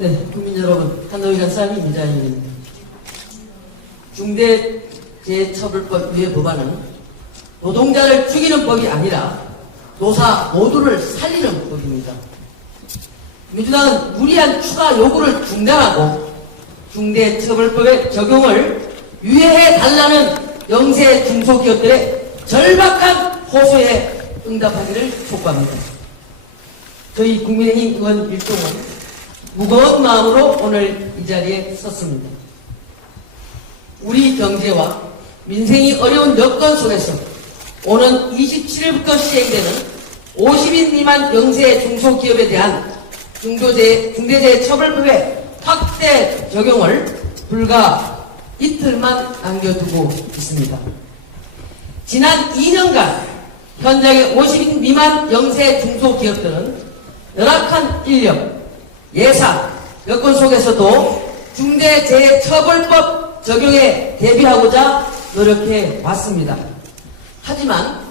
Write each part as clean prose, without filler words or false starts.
네, 국민 여러분, 한노희란 사람이 임자인입니다. 중대재해처벌법 위의 법안은 노동자를 죽이는 법이 아니라 노사 모두를 살리는 법입니다. 민주당은 무리한 추가 요구를 중단하고 중대처벌법의 적용을 유예해달라는 영세 중소기업들의 절박한 호소에 응답하기를 촉구합니다. 저희 국민의힘 의원 일동은 무거운 마음으로 오늘 이 자리에 섰습니다. 우리 경제와 민생이 어려운 여건 속에서 오는 27일부터 시행되는 50인 미만 영세 중소기업에 대한 중대재해처벌법의 확대 적용을 불과 이틀만 남겨두고 있습니다. 지난 2년간 현장의 50인 미만 영세 중소기업들은 열악한 인력, 예산, 여건 속에서도 중대재해처벌법 적용에 대비하고자 노력해 왔습니다. 하지만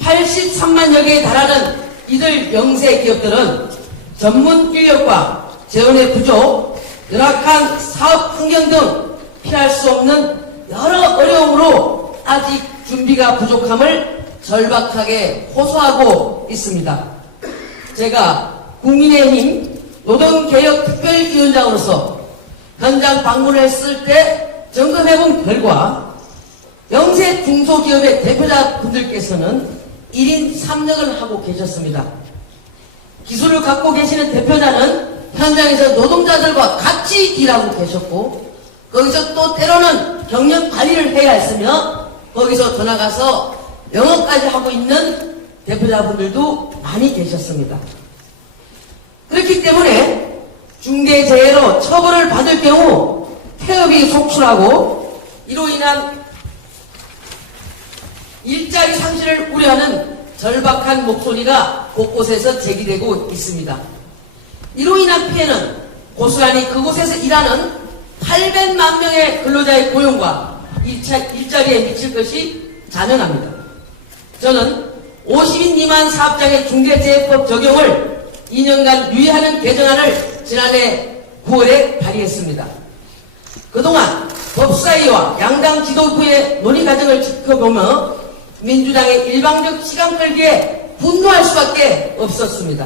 83만여 개에 달하는 이들 영세 기업들은 전문 인력과 재원의 부족, 열악한 사업 환경 등 피할 수 없는 여러 어려움으로 아직 준비가 부족함을 절박하게 호소하고 있습니다. 제가 국민의힘 노동개혁특별위원장으로서 현장 방문을 했을 때 점검해본 결과 영세 중소기업의 대표자분들께서는 1인 3역을 하고 계셨습니다. 기술을 갖고 계시는 대표자는 현장에서 노동자들과 같이 일하고 계셨고 거기서 또 때로는 경영 관리를 해야 했으며 거기서 더 나가서 영업까지 하고 있는 대표자분들도 많이 계셨습니다. 그렇기 때문에 중대재해로 처벌을 받을 경우 태업이 속출하고 이로 인한 일자리 상실을 우려하는 절박한 목소리가 곳곳에서 제기되고 있습니다. 이로 인한 피해는 고스란히 그곳에서 일하는 800만 명의 근로자의 고용과 일자리에 미칠 것이 자명합니다. 저는 50인 미만 사업장의 중대재해법 적용을 2년간 유예하는 개정안을 지난해 9월에 발의했습니다. 그동안 법사위와 양당 지도부의 논의 과정을 지켜보며 민주당의 일방적 시간 끌기에 분노할 수밖에 없었습니다.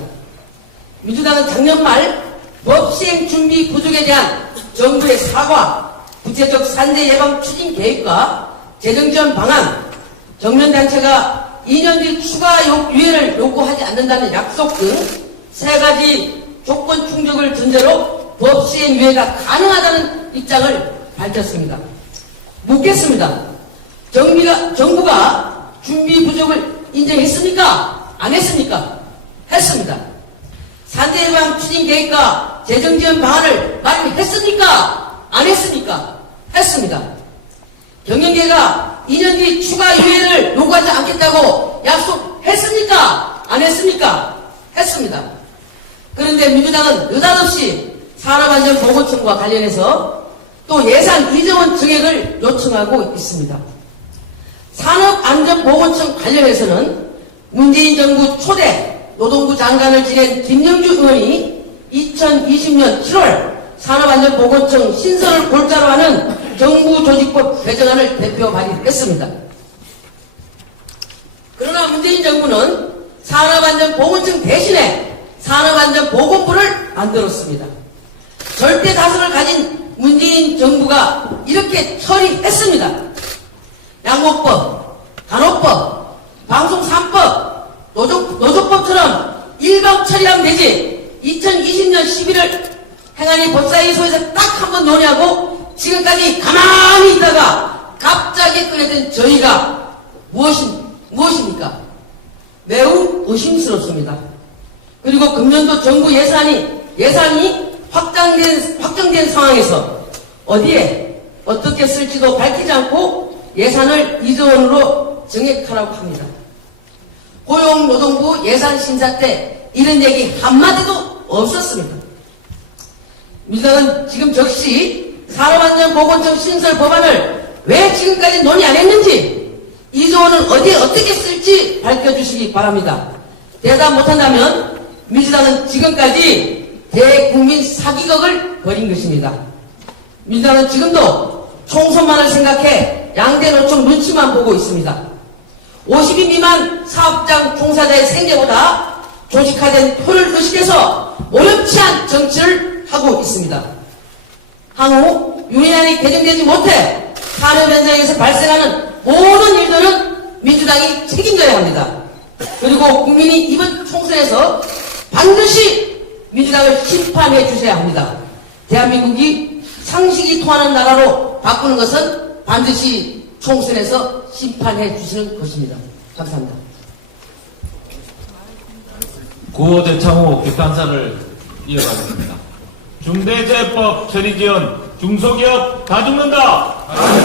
민주당은 작년 말 법 시행 준비 부족에 대한 정부의 사과, 구체적 산재 예방 추진 계획과 재정 지원 방안, 정면단체가 2년 뒤 추가 유예를 요구하지 않는다는 약속 등 3가지 조건 충족을 전제로 법 시행 유예가 가능하다는 입장을 밝혔습니다. 묻겠습니다. 정부가 준비 부족을 인정했습니까? 안 했습니까? 했습니다. 산재 예방 추진 계획과 재정 지원 방안을 마련했습니까? 안 했습니까? 했습니다. 경영계가 2년 뒤 추가 유예를 요구하지 않겠다고 약속했습니까? 안 했습니까? 했습니다. 그런데 민주당은 느닷없이 산업안전보건청과 관련해서 또 예산 이정원 증액을 요청하고 있습니다. 산업안전보건청 관련해서는 문재인 정부 초대 노동부 장관을 지낸 김영주 의원이 2020년 7월 산업안전보건청 신설을 골자로 하는 정부조직법 개정안을 대표 발의했습니다. 그러나 문재인 정부는 산업안전보건청 대신에 산업안전보건부를 만들었습니다. 절대 다수를 가진 문재인 정부가 이렇게 처리했습니다. 양곡법, 간호법, 방송 3법, 노조법처럼 일방 처리하면 되지 2020년 11월 행안위 법사위소에서 딱 한 번 논의하고 지금까지 가만히 있다가 갑자기 꺼내든 저희가 무엇입니까? 매우 의심스럽습니다. 그리고 금년도 정부 예산이 확정된 상황에서 어디에 어떻게 쓸지도 밝히지 않고 예산을 2조 원으로 증액하라고 합니다. 고용노동부 예산심사 때 이런 얘기 한마디도 없었습니다. 민주당은 지금 즉시 산업안전보건청 신설 법안을 왜 지금까지 논의 안 했는지 2조 원을 어디에 어떻게 쓸지 밝혀주시기 바랍니다. 대답 못한다면 민주당은 지금까지 대국민 사기극을 벌인 것입니다. 민주당은 지금도 총선만을 생각해 양대 노총 눈치만 보고 있습니다. 50인 미만 사업장 종사자의 생계보다 조직화된 표를 의식해서 오염치 않은 정치를 하고 있습니다. 향후 유인안이 개정되지 못해 산업 현장에서 발생하는 모든 일들은 민주당이 책임져야 합니다. 그리고 국민이 이번 총선에서 반드시 민주당을 심판해 주셔야 합니다. 대한민국이 상식이 통하는 나라로 바꾸는 것은 반드시 총선에서 심판해 주시는 것입니다. 감사합니다. 구호 대창호 개탄사를 이어가겠습니다. 중대재해법 처리 지연 중소기업 다 죽는다.